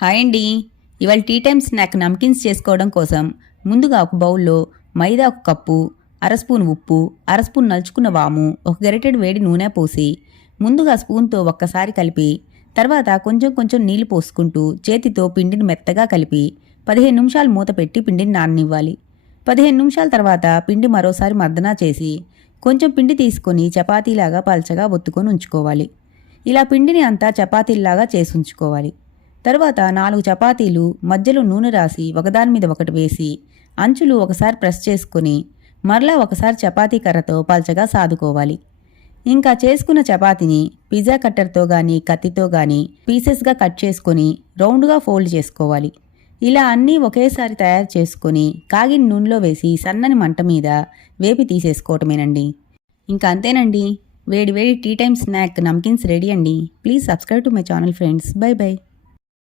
Hi అండి. ఇవాళ tea time snack namkeens చేసుకోవడం కోసం ముందుగా ఒక బౌల్లో మైదా ఒక కప్పు, అర స్పూన్ ఉప్పు, అర స్పూన్ నలుచుకున్న వాము, ఒక గరిటెడు వేడి నూనె పోసి ముందుగా స్పూన్తో ఒక్కసారి కలిపి తర్వాత కొంచెం కొంచెం నీళ్లు పోసుకుంటూ చేతితో పిండిని మెత్తగా కలిపి 15 నిమిషాలు మూత పెట్టి పిండిని నాననివ్వాలి. 15 నిమిషాల తర్వాత పిండి మరోసారి మర్దనా చేసి కొంచెం పిండి తీసుకొని చపాతీలాగా పల్చగా ఒత్తుకొని ఉంచుకోవాలి. ఇలా పిండిని అంతా చపాతీల్లాగా చేసి ఉంచుకోవాలి. తరువాత 4 చపాతీలు మధ్యలో నూనె రాసి ఒకదాని మీద ఒకటి వేసి అంచులు ఒకసారి ప్రెస్ చేసుకుని మరలా ఒకసారి చపాతీ కర్రతో పల్చగా సాదుకోవాలి. ఇంకా చేసుకున్న చపాతీని పిజ్జా కట్టర్తో గానీ కత్తితో గానీ పీసెస్గా కట్ చేసుకొని రౌండ్గా ఫోల్డ్ చేసుకోవాలి. ఇలా అన్నీ ఒకేసారి తయారు చేసుకొని కాగిన నూనెలో వేసి సన్నని మంట మీద వేపి తీసేసుకోవటమేనండి. ఇంకా అంతేనండి. వేడి వేడి tea time snack namkeens ready అండి. Please subscribe to my channel friends. Bye by.